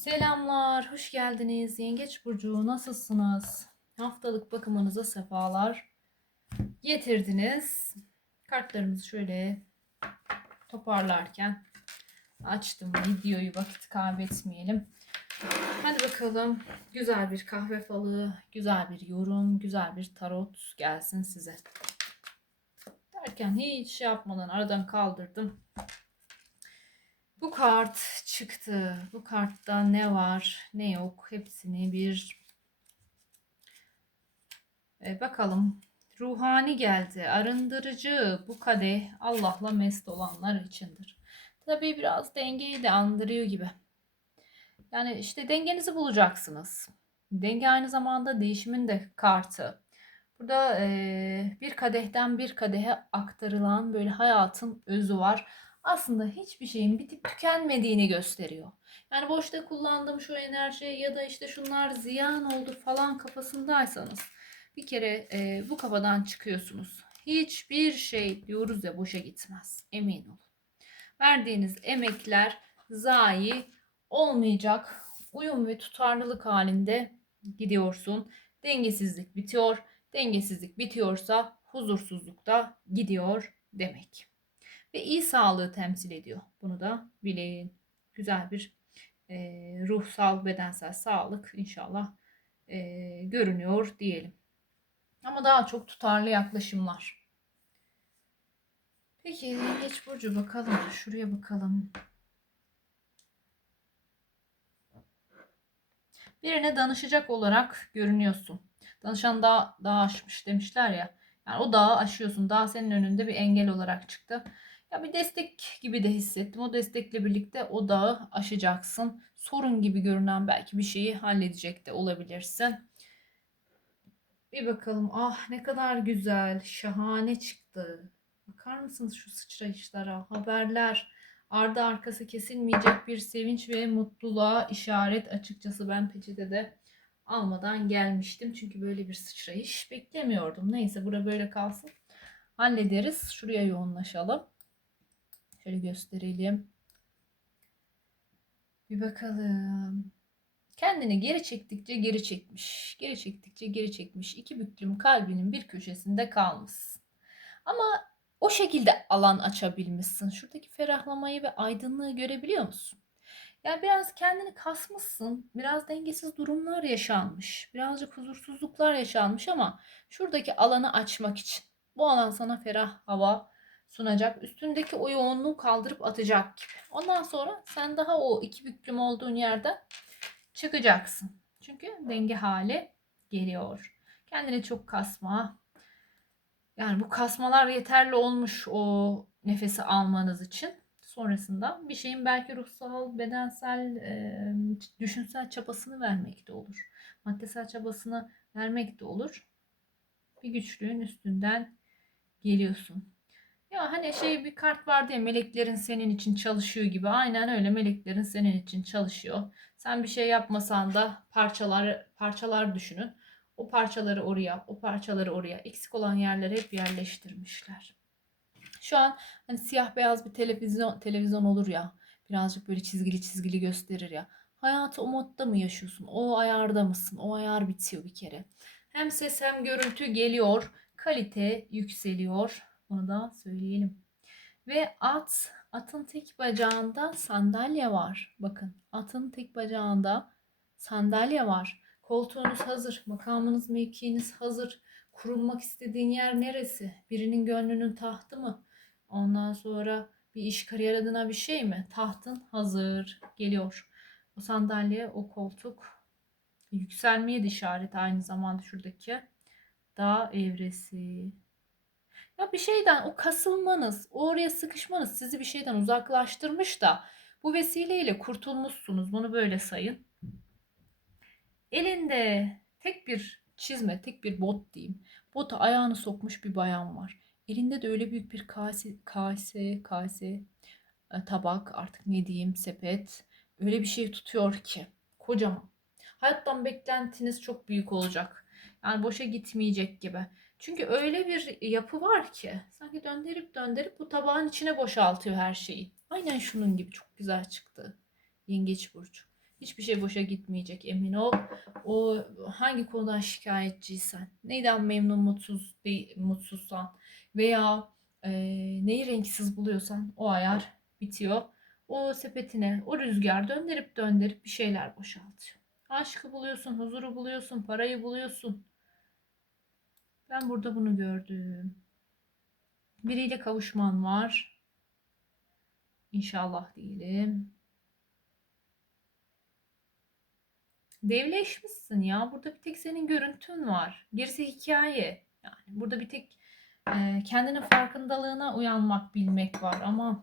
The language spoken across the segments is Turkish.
Selamlar, hoş geldiniz. Yengeç Burcu nasılsınız? Haftalık bakımınıza sefalar getirdiniz. Kartlarımızı şöyle toparlarken açtım videoyu vakit kaybetmeyelim. Hadi bakalım güzel bir kahve falı, güzel bir yorum, güzel bir tarot gelsin size. Derken hiç şey yapmadan aradan kaldırdım. Bu kart çıktı. Bu kartta ne var, ne yok hepsini bir e, bakalım. Ruhani geldi. Arındırıcı bu kadeh Allah'la mest olanlar içindir. Tabii biraz dengeyi de andırıyor gibi. Yani işte dengenizi bulacaksınız. Denge aynı zamanda değişimin de kartı. Burada e, bir kadehten bir kadehe aktarılan böyle hayatın özü var aslında hiçbir şeyin bitip tükenmediğini gösteriyor. Yani boşta kullandığım şu enerji ya da işte şunlar ziyan oldu falan kafasındaysanız bir kere e, bu kafadan çıkıyorsunuz. Hiçbir şey diyoruz ya boşa gitmez. Emin olun. Verdiğiniz emekler zayi olmayacak. Uyum ve tutarlılık halinde gidiyorsun. Dengesizlik bitiyor. Dengesizlik bitiyorsa huzursuzluk da gidiyor demek ve iyi sağlığı temsil ediyor. Bunu da bilin. Güzel bir e, ruhsal, bedensel sağlık inşallah e, görünüyor diyelim. Ama daha çok tutarlı yaklaşımlar. Peki geç Burcu bakalım. Şuraya bakalım. Birine danışacak olarak görünüyorsun. Danışan daha, daha aşmış demişler ya. Yani o dağı aşıyorsun. Daha senin önünde bir engel olarak çıktı. Ya bir destek gibi de hissettim. O destekle birlikte o dağı aşacaksın. Sorun gibi görünen belki bir şeyi halledecek de olabilirsin. Bir bakalım. Ah ne kadar güzel. Şahane çıktı. Bakar mısınız şu sıçrayışlara? Haberler. Ardı arkası kesilmeyecek bir sevinç ve mutluluğa işaret açıkçası ben peçetede almadan gelmiştim. Çünkü böyle bir sıçrayış beklemiyordum. Neyse bura böyle kalsın. Hallederiz. Şuraya yoğunlaşalım. Şöyle gösterelim. Bir bakalım. Kendini geri çektikçe geri çekmiş. Geri çektikçe geri çekmiş. İki büklüm kalbinin bir köşesinde kalmış. Ama o şekilde alan açabilmişsin. Şuradaki ferahlamayı ve aydınlığı görebiliyor musun? Yani biraz kendini kasmışsın. Biraz dengesiz durumlar yaşanmış. Birazcık huzursuzluklar yaşanmış ama şuradaki alanı açmak için. Bu alan sana ferah hava, sunacak. Üstündeki o yoğunluğu kaldırıp atacak gibi. Ondan sonra sen daha o iki büklüm olduğun yerden çıkacaksın. Çünkü denge hali geliyor. Kendini çok kasma. Yani bu kasmalar yeterli olmuş o nefesi almanız için. Sonrasında bir şeyin belki ruhsal, bedensel, e, düşünsel çabasını vermek de olur. Maddesel çabasını vermek de olur. Bir güçlüğün üstünden geliyorsun. Ya hani şey bir kart var diye meleklerin senin için çalışıyor gibi. Aynen öyle meleklerin senin için çalışıyor. Sen bir şey yapmasan da parçalar parçalar düşünün. O parçaları oraya, o parçaları oraya eksik olan yerlere hep yerleştirmişler. Şu an hani siyah beyaz bir televizyon televizyon olur ya. Birazcık böyle çizgili çizgili gösterir ya. Hayatı o modda mı yaşıyorsun? O ayarda mısın? O ayar bitiyor bir kere. Hem ses hem görüntü geliyor. Kalite yükseliyor onu da söyleyelim. Ve at, atın tek bacağında sandalye var. Bakın atın tek bacağında sandalye var. Koltuğunuz hazır, makamınız, mevkiiniz hazır. Kurulmak istediğin yer neresi? Birinin gönlünün tahtı mı? Ondan sonra bir iş kariyer adına bir şey mi? Tahtın hazır geliyor. O sandalye, o koltuk yükselmeye de işaret aynı zamanda şuradaki dağ evresi. Ya bir şeyden o kasılmanız, oraya sıkışmanız sizi bir şeyden uzaklaştırmış da bu vesileyle kurtulmuşsunuz. Bunu böyle sayın. Elinde tek bir çizme, tek bir bot diyeyim. Bota ayağını sokmuş bir bayan var. Elinde de öyle büyük bir kase, kase, kase, e, tabak artık ne diyeyim sepet. Öyle bir şey tutuyor ki kocaman. Hayattan beklentiniz çok büyük olacak. Yani boşa gitmeyecek gibi. Çünkü öyle bir yapı var ki sanki döndürüp döndürüp bu tabağın içine boşaltıyor her şeyi. Aynen şunun gibi çok güzel çıktı. Yengeç burcu. Hiçbir şey boşa gitmeyecek emin ol. O hangi konudan şikayetçiysen, neyden memnun mutsuz değil, mutsuzsan veya e, neyi renksiz buluyorsan o ayar bitiyor. O sepetine o rüzgar döndürüp döndürüp bir şeyler boşaltıyor. Aşkı buluyorsun, huzuru buluyorsun, parayı buluyorsun. Ben burada bunu gördüm. Biriyle kavuşman var. İnşallah diyelim. Devleşmişsin ya. Burada bir tek senin görüntün var. Gerisi hikaye. Yani burada bir tek e, kendinin farkındalığına uyanmak, bilmek var ama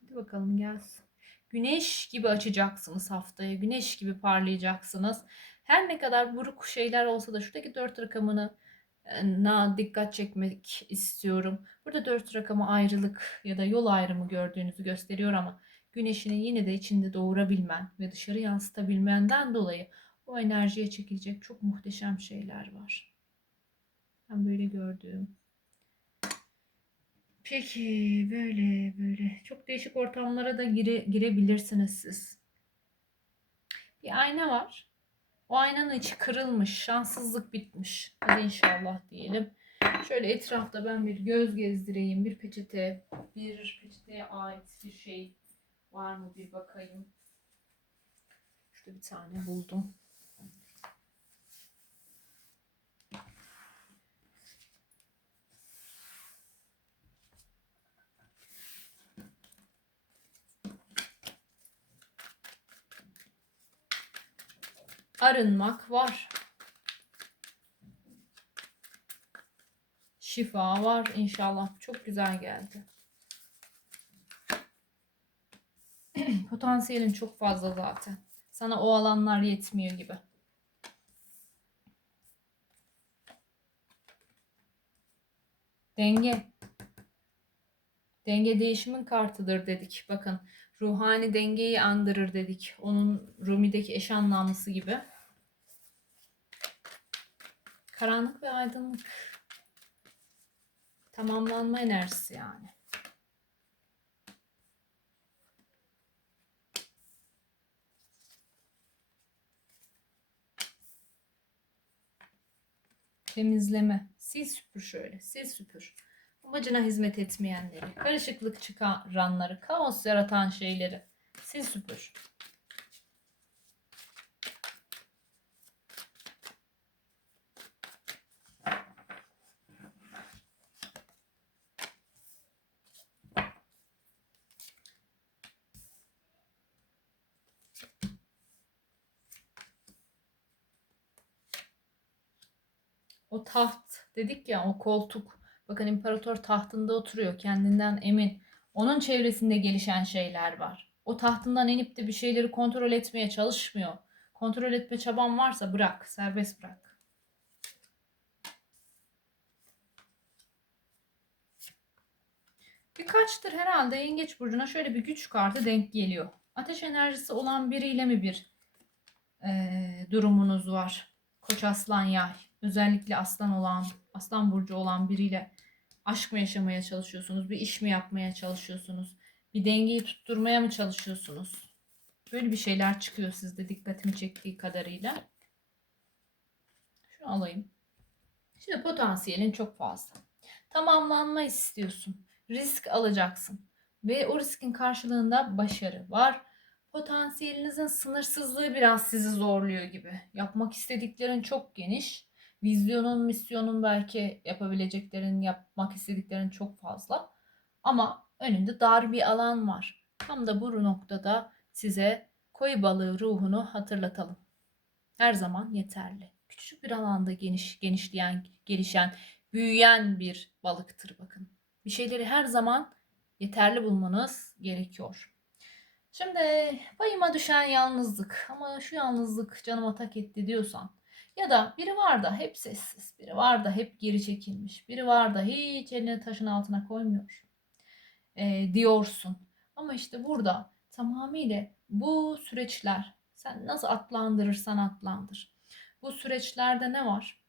Hadi bakalım gelsin. Güneş gibi açacaksınız haftaya. Güneş gibi parlayacaksınız. Her ne kadar buruk şeyler olsa da şuradaki dört rakamını na dikkat çekmek istiyorum. Burada dört rakamı ayrılık ya da yol ayrımı gördüğünüzü gösteriyor ama güneşini yine de içinde doğurabilmen ve dışarı yansıtabilmenden dolayı o enerjiye çekilecek çok muhteşem şeyler var. Ben böyle gördüğüm. Peki böyle böyle çok değişik ortamlara da gire, girebilirsiniz siz. Bir ayna var. O aynanın içi kırılmış, şanssızlık bitmiş. Hadi inşallah diyelim. Şöyle etrafta ben bir göz gezdireyim. Bir peçete, bir peçeteye ait bir şey var mı bir bakayım. Şurada bir tane buldum. Arınmak var. Şifa var inşallah. Çok güzel geldi. Potansiyelin çok fazla zaten. Sana o alanlar yetmiyor gibi. Denge. Denge değişimin kartıdır dedik. Bakın ruhani dengeyi andırır dedik. Onun Rumi'deki eş anlamlısı gibi. Karanlık ve aydınlık. Tamamlanma enerjisi yani. Temizleme. Sil süpür şöyle. Sil süpür. Amacına hizmet etmeyenleri, karışıklık çıkaranları, kaos yaratan şeyleri sil süpür. O taht dedik ya o koltuk. Bakın imparator tahtında oturuyor kendinden emin. Onun çevresinde gelişen şeyler var. O tahtından inip de bir şeyleri kontrol etmeye çalışmıyor. Kontrol etme çaban varsa bırak, serbest bırak. Birkaçtır herhalde Yengeç Burcu'na şöyle bir güç kartı denk geliyor. Ateş enerjisi olan biriyle mi bir e, durumunuz var? Koç aslan yay. Özellikle aslan olan, aslan burcu olan biriyle aşk mı yaşamaya çalışıyorsunuz? Bir iş mi yapmaya çalışıyorsunuz? Bir dengeyi tutturmaya mı çalışıyorsunuz? Böyle bir şeyler çıkıyor sizde dikkatimi çektiği kadarıyla. Şunu alayım. Şimdi potansiyelin çok fazla. Tamamlanma istiyorsun. Risk alacaksın. Ve o riskin karşılığında başarı var. Potansiyelinizin sınırsızlığı biraz sizi zorluyor gibi. Yapmak istediklerin çok geniş. Vizyonun, misyonun belki yapabileceklerin, yapmak istediklerin çok fazla. Ama önünde dar bir alan var. Tam da bu noktada size koyu balığı ruhunu hatırlatalım. Her zaman yeterli. Küçük bir alanda geniş, genişleyen, gelişen, büyüyen bir balıktır bakın. Bir şeyleri her zaman yeterli bulmanız gerekiyor. Şimdi payıma düşen yalnızlık ama şu yalnızlık canıma tak etti diyorsan ya da biri var da hep sessiz, biri var da hep geri çekilmiş, biri var da hiç elini taşın altına koymuyor e, diyorsun. Ama işte burada tamamıyla bu süreçler sen nasıl atlandırırsan atlandır. Bu süreçlerde ne var?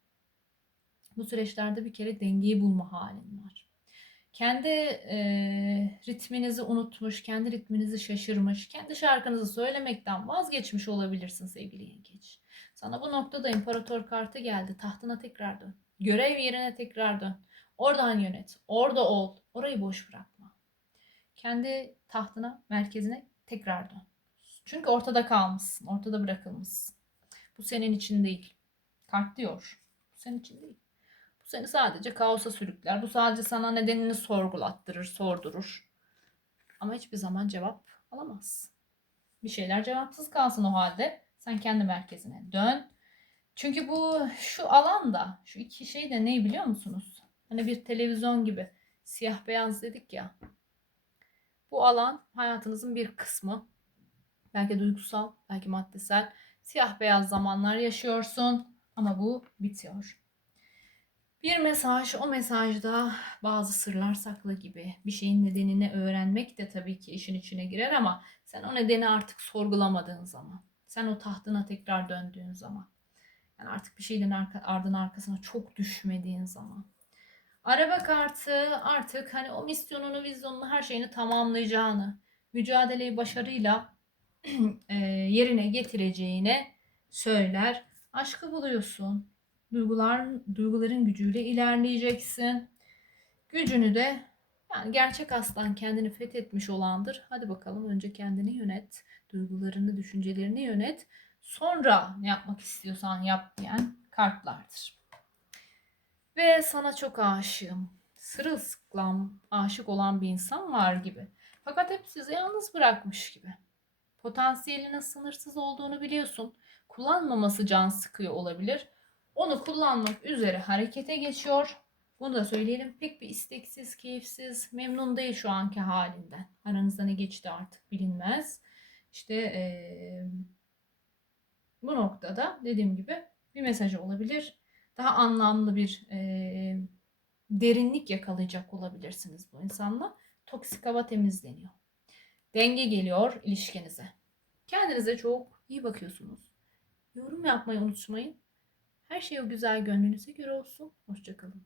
Bu süreçlerde bir kere dengeyi bulma halin var. kendi e, ritminizi unutmuş, kendi ritminizi şaşırmış, kendi şarkınızı söylemekten vazgeçmiş olabilirsin sevgili yengeç. Sana bu noktada imparator kartı geldi. Tahtına tekrar dön. Görev yerine tekrar dön. Oradan yönet. Orada ol. Orayı boş bırakma. Kendi tahtına, merkezine tekrar dön. Çünkü ortada kalmışsın. Ortada bırakılmışsın. Bu senin için değil. Kart diyor. Bu senin için değil. Bu seni sadece kaosa sürükler. Bu sadece sana nedenini sorgulattırır, sordurur. Ama hiçbir zaman cevap alamaz. Bir şeyler cevapsız kalsın o halde. Sen kendi merkezine dön. Çünkü bu şu alanda, şu iki şey de ne biliyor musunuz? Hani bir televizyon gibi siyah beyaz dedik ya. Bu alan hayatınızın bir kısmı. Belki duygusal, belki maddesel. Siyah beyaz zamanlar yaşıyorsun ama bu bitiyor. Bir mesaj, o mesajda bazı sırlar saklı gibi. Bir şeyin nedenini öğrenmek de tabii ki işin içine girer ama sen o nedeni artık sorgulamadığın zaman, sen o tahtına tekrar döndüğün zaman, yani artık bir şeyin arka, ardın arkasına çok düşmediğin zaman. Araba kartı artık hani o misyonunu, vizyonunu, her şeyini tamamlayacağını, mücadeleyi başarıyla e, yerine getireceğine söyler. Aşkı buluyorsun. Duygular, duyguların gücüyle ilerleyeceksin. Gücünü de yani gerçek aslan kendini fethetmiş olandır. Hadi bakalım önce kendini yönet. Duygularını, düşüncelerini yönet. Sonra yapmak istiyorsan yap diyen kartlardır. Ve sana çok aşığım. Sırılsıklam aşık olan bir insan var gibi. Fakat hep sizi yalnız bırakmış gibi. Potansiyelinin sınırsız olduğunu biliyorsun. Kullanmaması can sıkıyor olabilir. Onu kullanmak üzere harekete geçiyor. Bunu da söyleyelim. Pek bir isteksiz, keyifsiz, memnun değil şu anki halinden. Aranızda ne geçti artık bilinmez. İşte eee, bu noktada dediğim gibi bir mesaj olabilir. Daha anlamlı bir eee, derinlik yakalayacak olabilirsiniz bu insanla. Toksik hava temizleniyor. Denge geliyor ilişkinize. Kendinize çok iyi bakıyorsunuz. Yorum yapmayı unutmayın. Her şey o güzel gönlünüze göre olsun. Hoşçakalın.